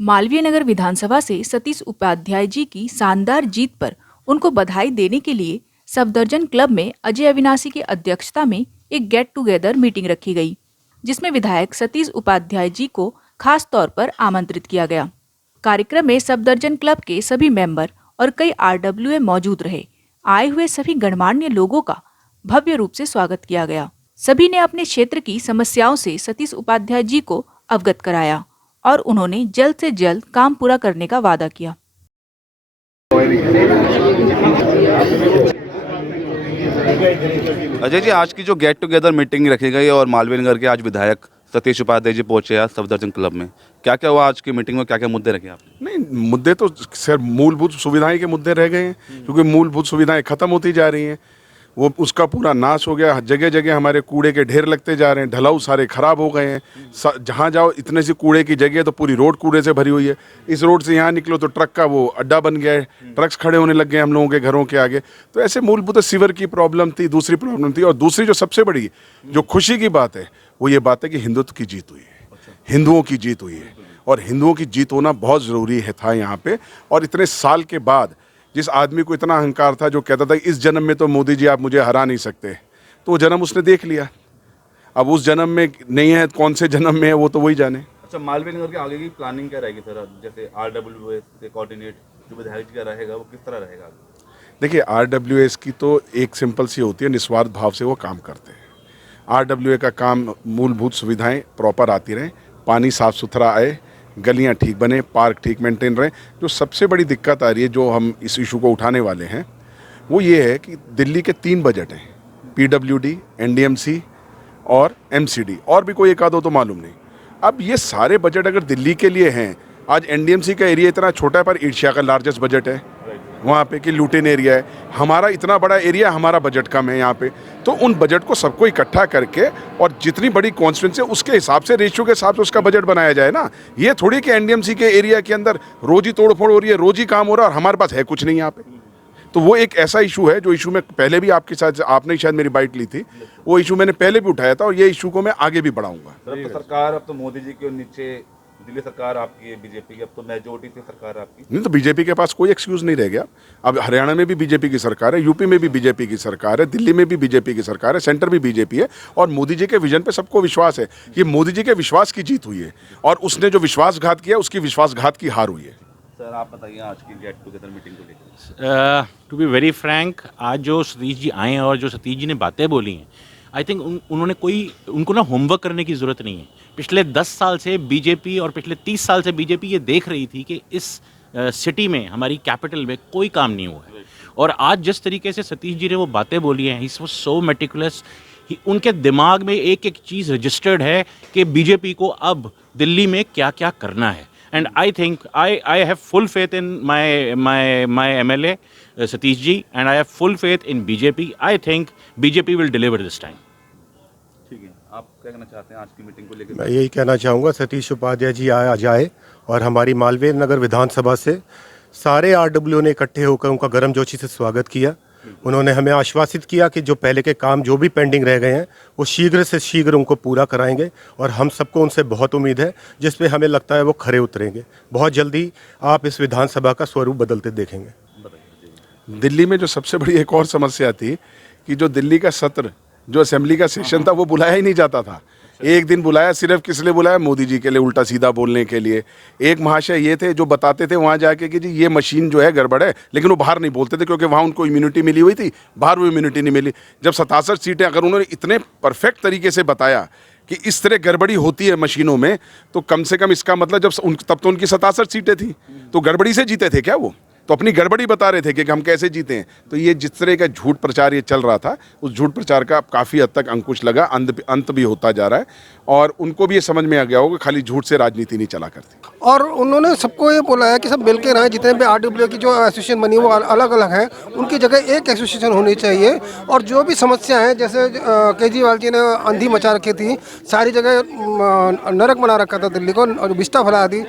मालवीय नगर विधानसभा से सतीश उपाध्याय जी की शानदार जीत पर उनको बधाई देने के लिए सफदरजंग क्लब में अजय अविनाशी की अध्यक्षता में एक गेट टुगेदर मीटिंग रखी गई, जिसमें विधायक सतीश उपाध्याय जी को खास तौर पर आमंत्रित किया गया। कार्यक्रम में सफदरजंग क्लब के सभी मेंबर और कई RWA मौजूद रहे। आए हुए सभी गणमान्य लोगों का भव्य रूप से स्वागत किया गया। सभी ने अपने क्षेत्र की समस्याओं से सतीश उपाध्याय जी को अवगत कराया और उन्होंने जल्द से जल्द काम पूरा करने का वादा किया। अजय जी, आज की जो गेट टुगेदर मीटिंग रखी गई और मालवीय नगर के आज विधायक सतीश उपाध्याय जी पहुंचे आज सफदरजंग क्लब में, क्या क्या हुआ आज की मीटिंग में, क्या क्या मुद्दे रखे आपने? नहीं, मुद्दे तो सर मूलभूत सुविधाएं के मुद्दे रह गए हैं, क्योंकि मूलभूत सुविधाएं खत्म होती जा रही हैं। वो उसका पूरा नाश हो गया। जगह जगह हमारे कूड़े के ढेर लगते जा रहे हैं, ढलाऊ सारे खराब हो गए हैं। जहाँ जाओ इतने से कूड़े की जगह तो पूरी रोड कूड़े से भरी हुई है। इस रोड से यहाँ निकलो तो ट्रक का वो अड्डा बन गया है, ट्रक्स खड़े होने लग गए हम लोगों के घरों के आगे। तो ऐसे मूलभूत सीवर की प्रॉब्लम थी, दूसरी प्रॉब्लम थी। और दूसरी जो सबसे बड़ी जो खुशी की बात है वो ये बात है कि हिंदुत्व की जीत हुई है, हिंदुओं की जीत हुई है। और हिंदुओं की जीत होना बहुत ज़रूरी है था यहाँ पे। और इतने साल के बाद जिस आदमी को इतना अहंकार था, जो कहता था इस जन्म में तो मोदी जी आप मुझे हरा नहीं सकते, तो वो जन्म उसने देख लिया। अब उस जन्म में नहीं है, कौन से जन्म में है वो तो वही जाने। अच्छा, मालवीय नगर के आगे की प्लानिंग क्या रहेगी सर? जैसे RWA से कोऑर्डिनेट जो विधायक जी का रहेगा वो किस तरह रहेगा? देखिए, RWS की तो एक सिंपल सी होती है, निस्वार्थ भाव से वो काम करते हैं। RWA का काम मूलभूत सुविधाएं प्रॉपर आती रहें, पानी साफ़ सुथरा आए, गलियां ठीक बने, पार्क ठीक मेंटेन रहे। जो सबसे बड़ी दिक्कत आ रही है, जो हम इस इशू को उठाने वाले हैं, वो ये है कि दिल्ली के 3 बजट हैं, PWD, NDMC और MCD, और भी कोई एक आध हो तो मालूम नहीं। अब ये सारे बजट अगर दिल्ली के लिए हैं, आज NDMC का एरिया इतना छोटा है पर एशिया का लार्जेस्ट बजट है वहाँ पे, कि लूटेन एरिया है। हमारा इतना बड़ा एरिया, हमारा बजट कम है यहाँ पे। तो उन बजट को सबको इकट्ठा करके और जितनी बड़ी कॉन्स्टिट्यूंसी है उसके हिसाब से, रेशियो के हिसाब से उसका बजट बनाया जाए ना। ये थोड़ी कि NDMC के एरिया के अंदर रोज ही तोड़फोड़ हो रही है, रोज ही काम हो रहा है और हमारे पास है कुछ नहीं यहाँ पे। तो वो एक ऐसा इशू है जो इशू में पहले भी आपके साथ, आपने शायद मेरी बाइट ली थी, वो इशू मैंने पहले भी उठाया था और ये इशू को मैं आगे भी बढ़ाऊंगा। तो सरकार अब तो मोदी जी के नीचे, दिल्ली सरकार आपकी है, बीजेपी की, अब तो मेजोरिटी से सरकार आपकी। नहीं तो बीजेपी के पास कोई एक्सक्यूज नहीं रह गया। अब हरियाणा में भी बीजेपी की सरकार है, यूपी में भी बीजेपी की सरकार है, दिल्ली में भी बीजेपी की सरकार है, सेंटर भी बीजेपी है। और मोदी जी के विजन पे सबको विश्वास है। ये मोदी जी के विश्वास की जीत हुई है और उसने जो विश्वासघात किया उसकी विश्वासघात की हार हुई है। सर, आप बताइए आज की गेट टुगेदर मीटिंग को लेकर। टू बी वेरी फ्रैंक, आज जो सतीश जी आए हैं और जो सतीश जी ने बातें बोली हैं, आई थिंक उनको ना होमवर्क करने की ज़रूरत नहीं है। पिछले 10 साल से बीजेपी और पिछले 30 साल से बीजेपी ये देख रही थी कि इस सिटी में, हमारी कैपिटल में कोई काम नहीं हुआ है। और आज जिस तरीके से सतीश जी ने वो बातें बोली हैं, ही वाज सो मेटिकुलस। उनके दिमाग में एक एक चीज़ रजिस्टर्ड है कि बीजेपी को अब दिल्ली में क्या क्या करना है। And I think I have full faith in my MLA Satish ji, and I have full faith in BJP. I think BJP will deliver this time. ठीक है, आप क्या कहना चाहते हैं आज की मीटिंग को लेकर? मैं यही कहना चाहूँगा, सतीश उपाध्याय जी आ जाए और हमारी मालवीय नगर विधानसभा से सारे RWA ने इकट्ठे होकर उनका गर्मजोशी से स्वागत किया। उन्होंने हमें आश्वासित किया कि जो पहले के काम जो भी पेंडिंग रह गए हैं वो शीघ्र से शीघ्र उनको पूरा कराएंगे। और हम सबको उनसे बहुत उम्मीद है, जिस पे हमें लगता है वो खरे उतरेंगे। बहुत जल्दी आप इस विधानसभा का स्वरूप बदलते देखेंगे। दिल्ली में जो सबसे बड़ी एक और समस्या थी कि जो दिल्ली का सत्र, जो असेंबली का सेशन था, वो बुलाया ही नहीं जाता था। एक दिन बुलाया, सिर्फ किस लिए बुलाया? मोदी जी के लिए उल्टा सीधा बोलने के लिए। एक महाशय ये थे जो बताते थे वहाँ जाके कि जी ये मशीन जो है गड़बड़ है, लेकिन वो बाहर नहीं बोलते थे क्योंकि वहाँ उनको इम्यूनिटी मिली हुई थी, बाहर वो इम्यूनिटी नहीं मिली। जब 67 सीटें अगर उन्होंने इतने परफेक्ट तरीके से बताया कि इस तरह गड़बड़ी होती है मशीनों में, तो कम से कम इसका मतलब तब तो उनकी 67 सीटें थी, तो गड़बड़ी से जीते थे क्या वो? तो अपनी गड़बड़ी बता रहे थे कि हम कैसे जीते हैं। तो ये जिस तरह का झूठ प्रचार ये चल रहा था, उस झूठ प्रचार का काफ़ी हद तक अंकुश लगा, अंत भी होता जा रहा है। और उनको भी ये समझ में आ गया होगा खाली झूठ से राजनीति नहीं चला करती। और उन्होंने सबको ये बोला है कि सब मिल के रहें। जितने भी RWA की जो एसोसिएशन बनी वो अलग अलग हैं, उनकी जगह एक एसोसिएशन होनी चाहिए। और जो भी समस्या है, जैसे केजरीवाल जी ने आंधी मचा रखी थी, सारी जगह नरक बना रखा था दिल्ली को, और विस्टा फैला दी।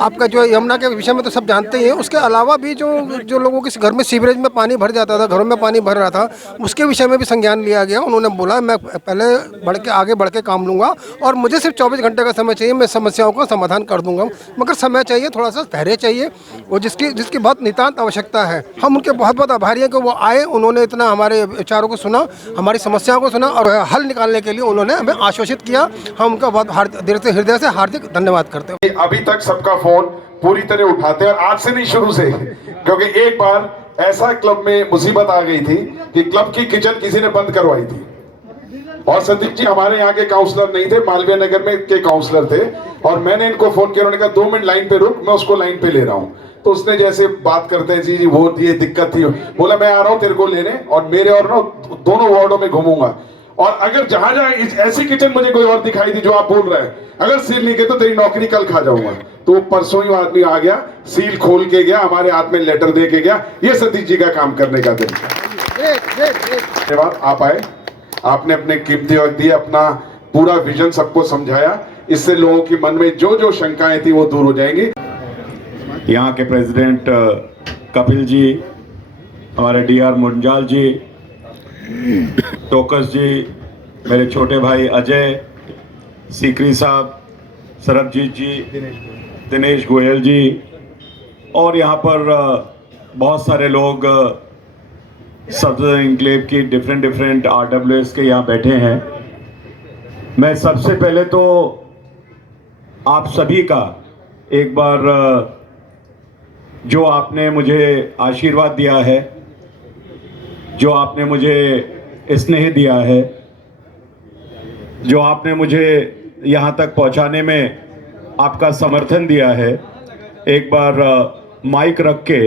आपका जो यमुना के विषय में तो सब जानते ही हैं। उसके अलावा भी जो लोगों के घर में सीवरेज में पानी भर जाता था, घरों में पानी भर रहा था, उसके विषय में भी संज्ञान लिया गया। उन्होंने बोला मैं पहले आगे बढ़ के काम लूँगा और मुझे सिर्फ 24 घंटे का समय चाहिए, मैं समस्याओं का समाधान समाधान कर दूंगा, मगर समय चाहिए, थोड़ा सा धैर्य चाहिए, और जिसकी बहुत नितांत आवश्यकता है। हम उनके बहुत बहुत आभारी हैं कि वो आए, उन्होंने इतना हमारे विचारों को सुना, हमारी समस्याओं को सुना और हल निकालने के लिए उन्होंने हमें आश्वासित किया। हम उनका बहुत हृदय से हार्दिक धन्यवाद करते हैं। अभी तक सबका फोन पूरी तरह उठाते हैं, और आज से नहीं, शुरू से, क्योंकि एक बार ऐसा क्लब में मुसीबत आ गई थी कि क्लब की किचन किसी ने बंद करवाई थी, और सतीश जी हमारे यहाँ के काउंसलर नहीं थे, मालवीय नगर में के काउंसलर थे, और मैंने इनको फोन किया, उन्होंने कहा 2 मिनट लाइन पे रुक, मैं उसको लाइन पे ले रहा हूँ। तो उसने जैसे बात करते हैं, जी वो ये दिक्कत थी, बोला मैं आ रहा हूँ तेरे को लेने, और मेरे और ना दोनों वार्डों में घूमूंगा, और अगर जहां जहां ऐसी किचन मुझे कोई और दिखाई दी जो आप बोल रहे हैं, अगर सील नहीं किया तो तेरी नौकरी कल खा जाऊंगा। तो परसों ही आदमी आ गया, सील खोल के गया, हमारे हाथ में लेटर दे के गया। ये सतीश जी का काम करने का तरीका। धन्यवाद, आप आए, आपने अपने कीमती वक्त दिए, अपना पूरा विजन सबको समझाया, इससे लोगों की मन में जो जो शंकाएं थी वो दूर हो जाएंगी। यहाँ के प्रेसिडेंट कपिल जी, हमारे DR मुंजाल जी, टोकस जी, मेरे छोटे भाई अजय, सीकरी साहब, सरबजीत जी, दिनेश गोयल जी, और यहाँ पर बहुत सारे लोग सफदरजंग एन्क्लेव की डिफरेंट RWS के यहाँ बैठे हैं। मैं सबसे पहले तो आप सभी का एक बार जो आपने मुझे आशीर्वाद दिया है, जो आपने मुझे स्नेह दिया है, जो आपने मुझे यहाँ तक पहुँचाने में आपका समर्थन दिया है, एक बार माइक रख के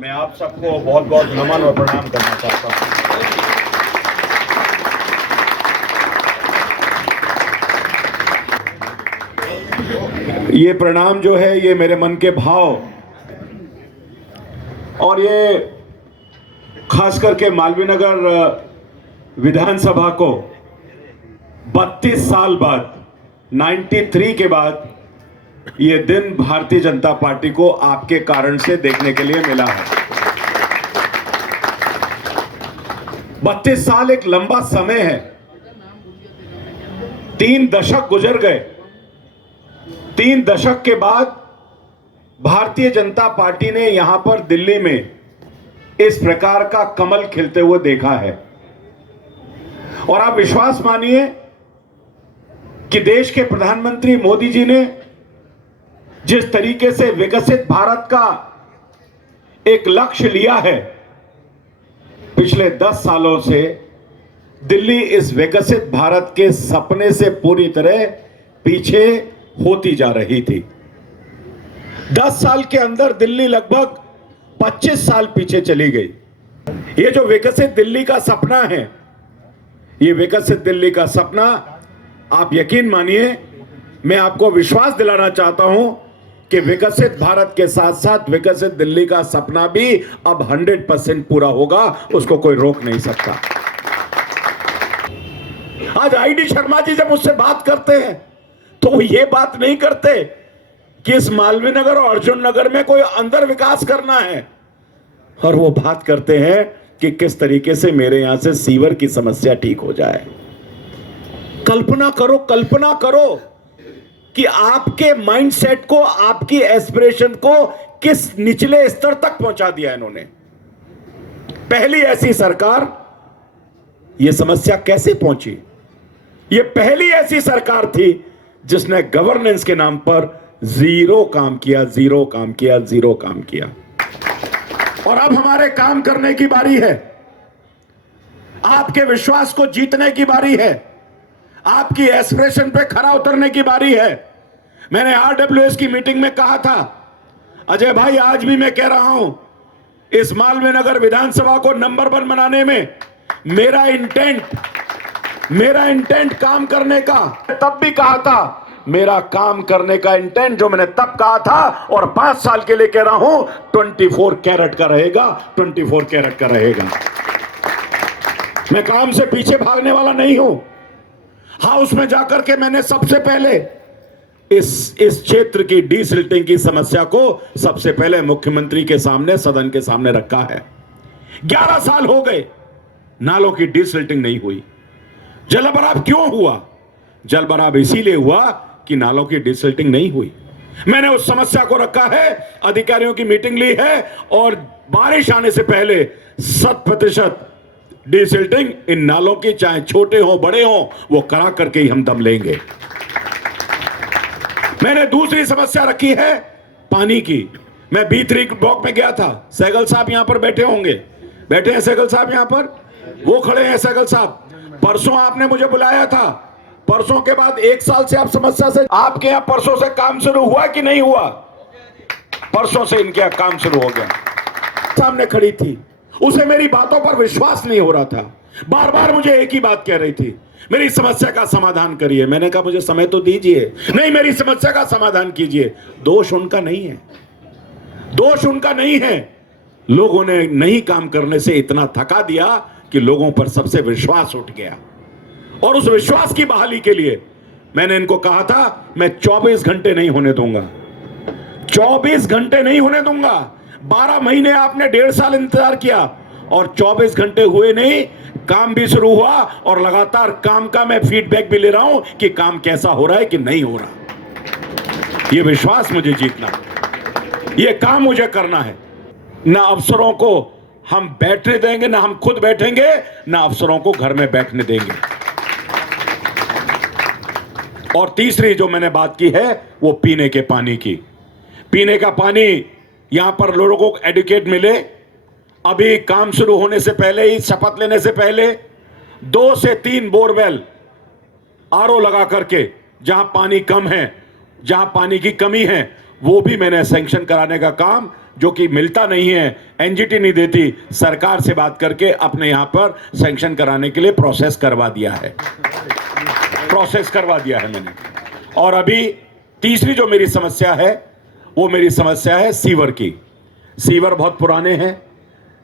मैं आप सबको बहुत बहुत नमन और प्रणाम करना चाहता हूँ। ये प्रणाम जो है ये मेरे मन के भाव, और ये खास करके मालवीय नगर विधानसभा को 32 साल बाद, 93 के बाद ये दिन भारतीय जनता पार्टी को आपके कारण से देखने के लिए मिला है। 32 साल एक लंबा समय है, 3 दशक गुजर गए। 3 दशक के बाद भारतीय जनता पार्टी ने यहां पर दिल्ली में इस प्रकार का कमल खिलते हुए देखा है, और आप विश्वास मानिए कि देश के प्रधानमंत्री मोदी जी ने जिस तरीके से विकसित भारत का एक लक्ष्य लिया है, पिछले 10 सालों से दिल्ली इस विकसित भारत के सपने से पूरी तरह पीछे होती जा रही थी। 10 साल के अंदर दिल्ली लगभग 25 साल पीछे चली गई। ये जो विकसित दिल्ली का सपना है, ये विकसित दिल्ली का सपना, आप यकीन मानिए, मैं आपको विश्वास दिलाना चाहता हूं कि विकसित भारत के साथ साथ विकसित दिल्ली का सपना भी अब 100% पूरा होगा, उसको कोई रोक नहीं सकता। आज ID शर्मा जी जब मुझसे बात करते हैं तो वो ये बात नहीं करते कि इस मालवीय नगर और अर्जुन नगर में कोई अंदर विकास करना है, और वो बात करते हैं कि किस तरीके से मेरे यहां से सीवर की समस्या ठीक हो जाए। कल्पना करो कि आपके माइंडसेट को, आपकी एस्पिरेशन को किस निचले स्तर तक पहुंचा दिया इन्होंने। पहली ऐसी सरकार, यह समस्या कैसे पहुंची? यह पहली ऐसी सरकार थी जिसने गवर्नेंस के नाम पर जीरो काम किया। और अब हमारे काम करने की बारी है, आपके विश्वास को जीतने की बारी है, आपकी एस्पिरेशन पे खरा उतरने की बारी है। मैंने RWS की मीटिंग में कहा था, अजय भाई आज भी मैं कह रहा हूं, इस मालवीय नगर विधानसभा को नंबर 1 बनाने में मेरा इंटेंट काम करने का, तब भी कहा था, मेरा काम करने का इंटेंट जो मैंने तब कहा था और 5 साल के लिए कह रहा हूं, 24 कैरेट का रहेगा, 24 कैरेट का रहेगा। मैं काम से पीछे भागने वाला नहीं हूं। हाउस में जाकर के मैंने सबसे पहले इस क्षेत्र की डीसिल्टिंग की समस्या को सबसे पहले मुख्यमंत्री के सामने, सदन के सामने रखा है। 11 साल हो गए, नालों की डीसिल्टिंग नहीं हुई। जलभराव क्यों हुआ? जलभराव इसीलिए हुआ कि नालों की डिसिल्टिंग नहीं हुई। मैंने उस समस्या को रखा है, अधिकारियों की मीटिंग ली है और बारिश आने से पहले 100% डिसिल्टिंग इन नालों की, चाहे छोटे हो बड़े हो, वो करा करके ही हम दम लेंगे। मैंने दूसरी समस्या रखी है पानी की। मैं B3 ब्लॉक में गया था, सहगल साहब यहां पर बैठे होंगे, बैठे हैं सहगल साहब यहां पर, वो खड़े हैं सहगल साहब। परसों आपने मुझे बुलाया था, परसों के बाद 1 साल से आप समस्या से, आपके यहां परसों से काम शुरू हुआ कि नहीं हुआ? परसों से इनके यहां काम शुरू हो गया। सामने खड़ी थी, उसे मेरी बातों पर विश्वास नहीं हो रहा था, बार बार मुझे एक ही बात कह रही थी, मेरी समस्या का समाधान करिए। मैंने कहा मुझे समय तो दीजिए, नहीं मेरी समस्या का समाधान कीजिए। दोष उनका नहीं है, दोष उनका नहीं है, लोगों ने नहीं काम करने से इतना थका दिया कि लोगों पर सबसे विश्वास उठ गया। और उस विश्वास की बहाली के लिए मैंने इनको कहा था मैं 24 घंटे नहीं होने दूंगा, 24 घंटे नहीं होने दूंगा। 12 महीने आपने 1.5 साल इंतजार किया और 24 घंटे हुए नहीं, काम भी शुरू हुआ और लगातार काम का मैं फीडबैक भी ले रहा हूं कि काम कैसा हो रहा है कि नहीं हो रहा। ये विश्वास मुझे जीतना, ये काम मुझे करना है। ना अफसरों को हम बैठने देंगे, ना हम खुद बैठेंगे, ना अफसरों को घर में बैठने देंगे। और तीसरी जो मैंने बात की है वो पीने के पानी की। पीने का पानी यहां पर लोगों को एडुकेट मिले। अभी काम शुरू होने से पहले ही, शपथ लेने से पहले 2 से 3 बोरवेल आरओ लगा करके, जहां पानी कम है, जहां पानी की कमी है, वो भी मैंने सैंक्शन कराने का काम, जो कि मिलता नहीं है, एनजीटी नहीं देती, सरकार से बात करके अपने यहां पर सैंक्शन कराने के लिए प्रोसेस करवा दिया है, प्रोसेस करवा दिया है मैंने। और अभी तीसरी जो मेरी समस्या है वो मेरी समस्या है सीवर की। सीवर बहुत पुराने हैं,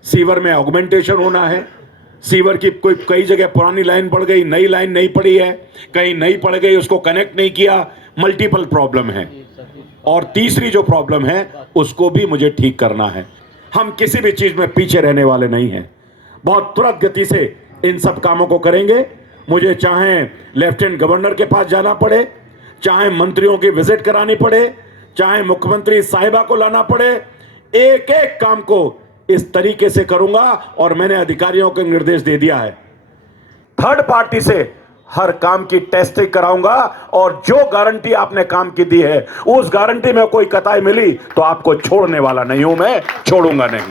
सीवर में ऑगमेंटेशन होना है। सीवर की कई जगह पुरानी लाइन पड़ गई, नई लाइन नहीं पड़ी है, कहीं नई पड़ गई, उसको कनेक्ट नहीं किया, मल्टीपल प्रॉब्लम है। और तीसरी जो प्रॉब्लम है उसको भी मुझे ठीक करना है। हम किसी भी चीज में पीछे रहने वाले नहीं हैं, बहुत तुरंत गति से इन सब कामों को करेंगे। मुझे चाहे लेफ्टिनेंट गवर्नर के पास जाना पड़े, चाहे मंत्रियों की विजिट करानी पड़े, चाहे मुख्यमंत्री साहिबा को लाना पड़े, एक एक काम को इस तरीके से करूंगा। और मैंने अधिकारियों को निर्देश दे दिया है, थर्ड पार्टी से हर काम की टेस्टिंग कराऊंगा और जो गारंटी आपने काम की दी है उस गारंटी में कोई कताई मिली तो आपको छोड़ने वाला नहीं हूं, मैं छोड़ूंगा नहीं।